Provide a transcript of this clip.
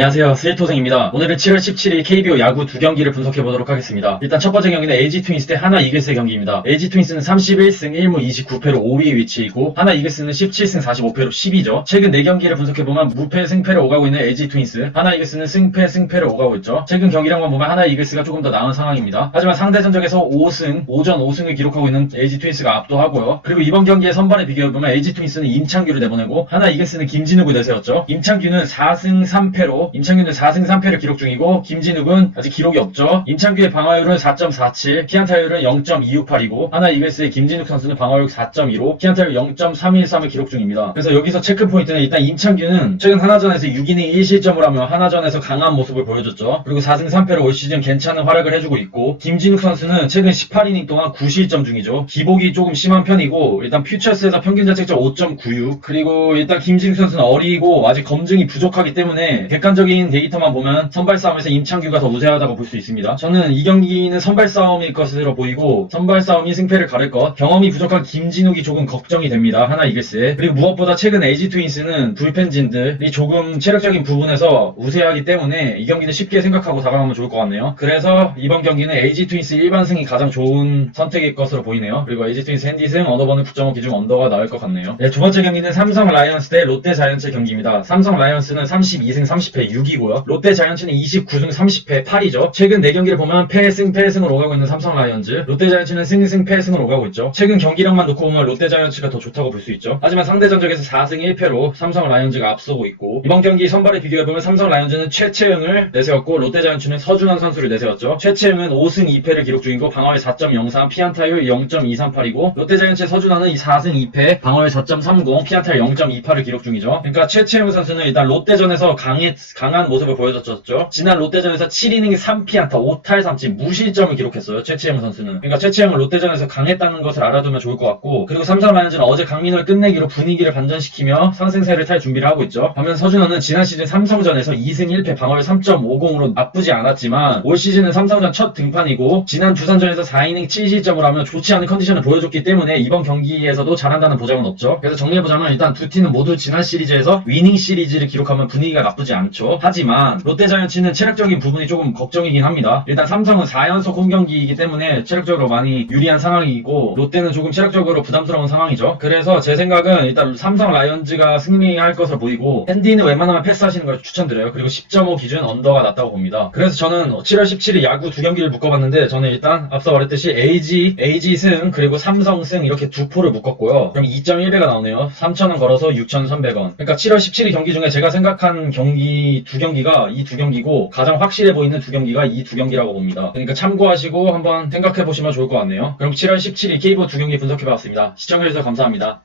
안녕하세요. 스위토생입니다. 오늘은 7월 17일 KBO 야구 두 경기를 분석해 보도록 하겠습니다. 일단 첫 번째 경기는 LG 트윈스 대 하나 이글스의 경기입니다. LG 트윈스는 31승 1무 29패로 5위에 위치이고 하나 이글스는 17승 45패로 10위죠. 최근 4경기를 분석해 보면 무패 승패를 오가고 있는 LG 트윈스, 하나 이글스는 승패 승패를 오가고 있죠. 최근 경기량만 보면 하나 이글스가 조금 더 나은 상황입니다. 하지만 상대 전적에서 5승, 5전 5승을 기록하고 있는 LG 트윈스가 압도하고요. 그리고 이번 경기의 선발에 비교해 보면 LG 트윈스는 임창규를 내보내고 하나 이글스는 김진욱을 내세웠죠. 임창규는 4승 3패로 임창규는 4승 3패를 기록 중이고 김진욱은 아직 기록이 없죠. 임창규의 방어율은 4.47, 피안타율은 0.268이고 하나 이글스의 김진욱 선수는 방어율 4.15, 피안타율 0.313을 기록 중입니다. 그래서 여기서 체크 포인트는 일단 임창규는 최근 하나전에서 6이닝 1실점을 하며 하나전에서 강한 모습을 보여줬죠. 그리고 4승 3패로 올 시즌 괜찮은 활약을 해주고 있고 김진욱 선수는 최근 18이닝 동안 9실점 중이죠. 기복이 조금 심한 편이고 일단 퓨처스에서 평균 자책점 5.96 그리고 일단 김진욱 선수는 어리고 아직 검증이 부족하기 때문에 객관적 인 데이터만 보면 선발 싸움에서 임창규가 더 우세하다고 볼 수 있습니다. 저는 이 경기는 선발 싸움일 것으로 보이고 선발 싸움이 승패를 가를 것 경험이 부족한 김진욱이 조금 걱정이 됩니다. 하나 이글스에 그리고 무엇보다 최근 LG 트윈스는 불펜진들이 조금 체력적인 부분에서 우세하기 때문에 이 경기는 쉽게 생각하고 다가가면 좋을 것 같네요. 그래서 이번 경기는 LG 트윈스 일반승이 가장 좋은 선택일 것으로 보이네요. 그리고 LG 트윈스 핸디승 언더버는 9.5 기준 언더가 나을 것 같네요. 네, 두 번째 경기는 삼성 라이언스 대 롯데 자이언츠 경기입니다. 삼성 라이언스는 32승 30패 6이고요. 롯데 자이언츠는 29승 30패 8이죠. 최근 4경기를 보면 패승 패승으로 오가고 있는 삼성 라이언즈. 롯데 자이언츠는 승승 패승으로 오가고 있죠. 최근 경기력만 놓고 보면 롯데 자이언츠가 더 좋다고 볼 수 있죠. 하지만 상대 전적에서 4승 1패로 삼성 라이언즈가 앞서고 있고 이번 경기 선발에 비교해보면 삼성 라이언즈는 최채영을 내세웠고 롯데 자이언츠는 서준환 선수를 내세웠죠. 최채영은 5승 2패를 기록 중이고 방어율 4.03, 피안타율 0.238이고 롯데 자이언츠의 서준환은 이 4승 2패, 방어율 4.30, 피안타율 0.28을 기록 중이죠. 그러니까 최채영 선수는 일단 롯데전에서 강해, 강한 모습을 보여줬죠. 지난 롯데전에서 7이닝 3피안타, 5탈 3진 무실점을 기록했어요. 최채영 선수는. 그러니까 최채영은 롯데전에서 강했다는 것을 알아두면 좋을 것 같고 그리고 삼성 라이온즈는 어제 강민호를 끝내기로 분위기를 반전시키며 상승세를 탈 준비를 하고 있죠. 반면 서준호는 지난 시즌 삼성전에서 2승 1패 방어율 3.50으로 나쁘지 않았지만 올 시즌은 삼성전 첫 등판이고 지난 두산전에서 4이닝 7실점을 하며 좋지 않은 컨디션을 보여줬기 때문에 이번 경기에서도 잘한다는 보장은 없죠. 그래서 정리해보자면 일단 두 팀은 모두 지난 시리즈에서 위닝 시리즈를 기록하면 분위기가 나쁘지 않죠. 하지만 롯데자이언츠는 체력적인 부분이 조금 걱정이긴 합니다. 일단 삼성은 4연속 홈경기이기 때문에 체력적으로 많이 유리한 상황이고 롯데는 조금 체력적으로 부담스러운 상황이죠. 그래서 제 생각은 일단 삼성 라이언즈가 승리할 것으로 보이고 핸디는 웬만하면 패스하시는 걸 추천드려요. 그리고 10.5 기준 언더가 낮다고 봅니다. 그래서 저는 7월 17일 야구 두 경기를 묶어봤는데 저는 일단 앞서 말했듯이 AG, AG 승 그리고 삼성 승 이렇게 두 포를 묶었고요. 그럼 2.1배가 나오네요. 3,000원 걸어서 6,300원. 그러니까 7월 17일 경기 중에 제가 생각한 경기 두 경기가 이 두 경기고 가장 확실해 보이는 두 경기가 이 두 경기라고 봅니다. 그러니까 참고하시고 한번 생각해 보시면 좋을 것 같네요. 그럼 7월 17일 케이버 두 경기 분석해 봤습니다. 시청해주셔서 감사합니다.